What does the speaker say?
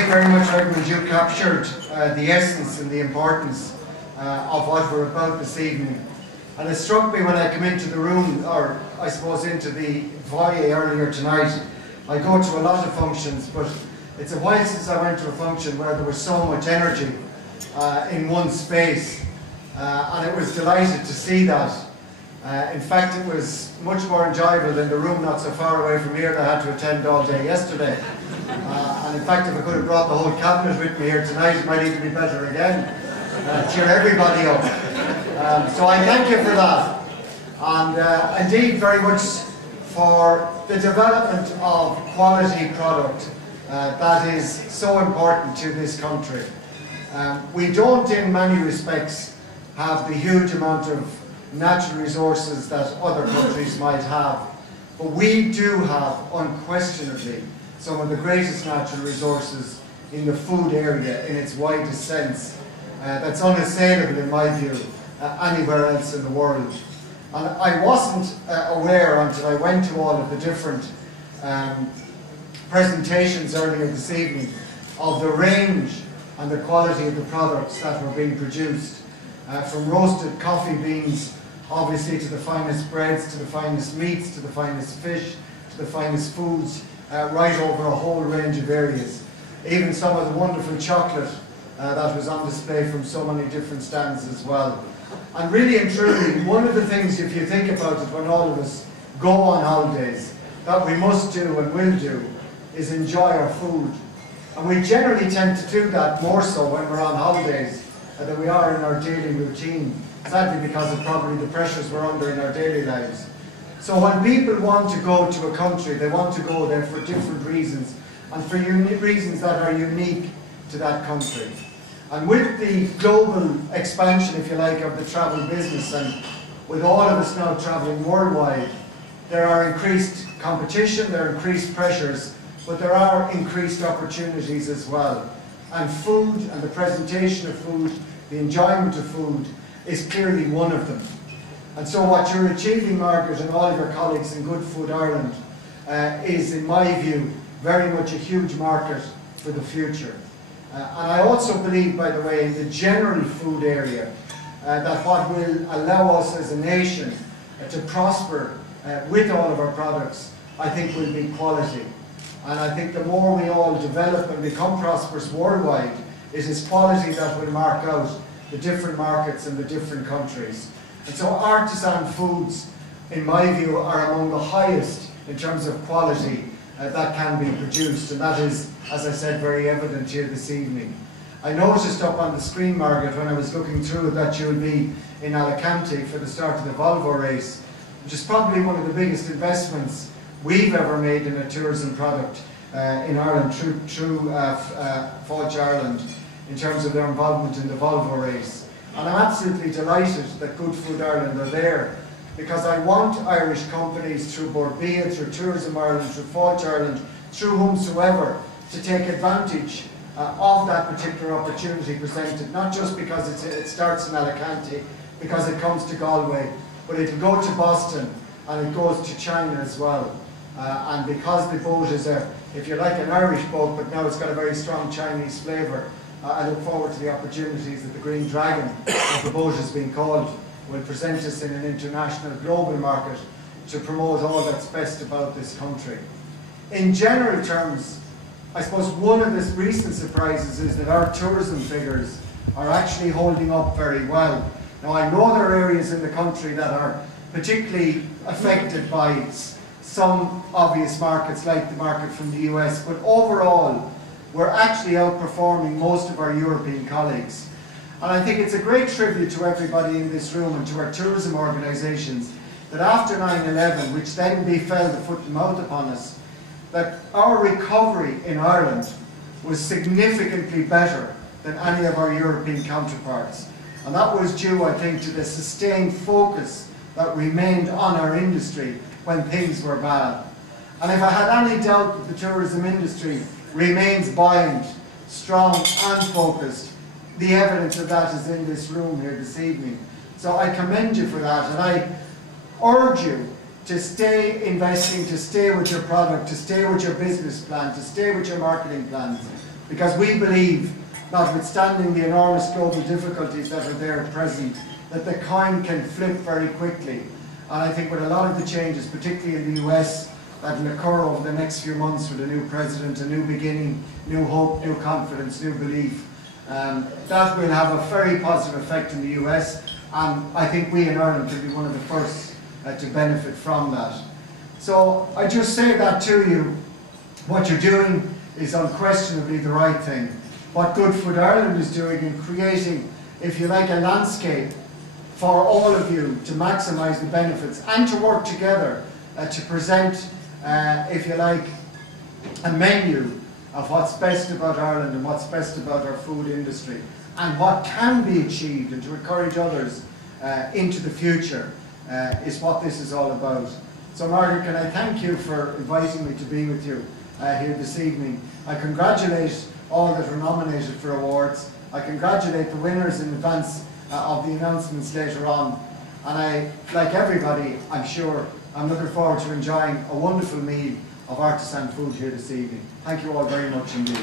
think very much, Edmund, you captured the essence and the importance of what we're about this evening. And it struck me when I came into the room, or I suppose into the foyer earlier tonight. I go to a lot of functions, but it's a while since I went to a function where there was so much energy in one space. And it was delighted to see that. In fact, it was much more enjoyable than the room not so far away from here that I had to attend all day yesterday. And in fact, if I could have brought the whole cabinet with me here tonight, it might even be better again. Cheer everybody up. So I thank you for that. And indeed, very much for the development of quality product that is so important to this country. We don't, in many respects, have the huge amount of natural resources that other countries might have. But we do have, unquestionably, some of the greatest natural resources in the food area in its widest sense. That's unassailable, in my view, anywhere else in the world. And I wasn't aware until I went to all of the different presentations earlier this evening of the range and the quality of the products that were being produced. From roasted coffee beans, obviously, to the finest breads, to the finest meats, to the finest fish, to the finest foods, right over a whole range of areas. Even some of the wonderful chocolate that was on display from so many different stands as well. And really and truly, one of the things, if you think about it, when all of us go on holidays, that we must do and will do, is enjoy our food. And we generally tend to do that more so when we're on holidays than we are in our daily routine, sadly because of probably the pressures we're under in our daily lives. So when people want to go to a country, they want to go there for different reasons, and for reasons that are unique to that country. And with the global expansion, if you like, of the travel business, and with all of us now travelling worldwide, there are increased competition, there are increased pressures, but there are increased opportunities as well. And food and the presentation of food, the enjoyment of food, is clearly one of them. And so what you're achieving, Margaret, and all of your colleagues in Good Food Ireland is, in my view, very much a huge market for the future. And I also believe, by the way, in the general food area, that what will allow us as a nation to prosper with all of our products, I think, will be quality. And I think the more we all develop and become prosperous worldwide, it is quality that will mark out the different markets and the different countries. And so artisan foods, in my view, are among the highest in terms of quality that can be produced. And that is, as I said, very evident here this evening. I noticed up on the screen, Margaret, when I was looking through it, that you'll be in Alicante for the start of the Volvo race, which is probably one of the biggest investments we've ever made in a tourism product in Ireland, through Fáilte Ireland, in terms of their involvement in the Volvo race. And I'm absolutely delighted that Good Food Ireland are there, because I want Irish companies, through Borbia, through Tourism Ireland, through Fáilte Ireland, through whomsoever, to take advantage of that particular opportunity presented, not just because it starts in Alicante, because it comes to Galway, but it'll go to Boston and it goes to China as well. And because the boat is if you like, an Irish boat, but now it's got a very strong Chinese flavour, I look forward to the opportunities that the Green Dragon, as the boat has been called, will present us in an international global market to promote all that's best about this country. In general terms, I suppose one of the recent surprises is that our tourism figures are actually holding up very well. Now, I know there are areas in the country that are particularly affected by some obvious markets, like the market from the US, but overall, we're actually outperforming most of our European colleagues. And I think it's a great tribute to everybody in this room and to our tourism organisations that after 9/11, which then befell the foot and mouth upon us, that our recovery in Ireland was significantly better than any of our European counterparts. And that was due, I think, to the sustained focus that remained on our industry when things were bad. And if I had any doubt that the tourism industry remains buoyant, strong and focused, the evidence of that is in this room here this evening. So I commend you for that, and I urge you to stay investing, to stay with your product, to stay with your business plan, to stay with your marketing plans, because we believe, notwithstanding the enormous global difficulties that are there at present, that the coin can flip very quickly. And I think with a lot of the changes, particularly in the US, that will occur over the next few months with a new president, a new beginning, new hope, new confidence, new belief, that will have a very positive effect in the US, and I think we in Ireland can be one of the first to benefit from that. So I just say that to you. What you're doing is unquestionably the right thing. What Good Food Ireland is doing in creating, if you like, a landscape for all of you to maximise the benefits and to work together to present, if you like, a menu of what's best about Ireland and what's best about our food industry and what can be achieved, and to encourage others into the future is what this is all about. So Margaret, can I thank you for inviting me to be with you here this evening. I congratulate all that were nominated for awards. I congratulate the winners in advance of the announcements later on. And I, like everybody, I'm sure, I'm looking forward to enjoying a wonderful meal of artisan food here this evening. Thank you all very much indeed.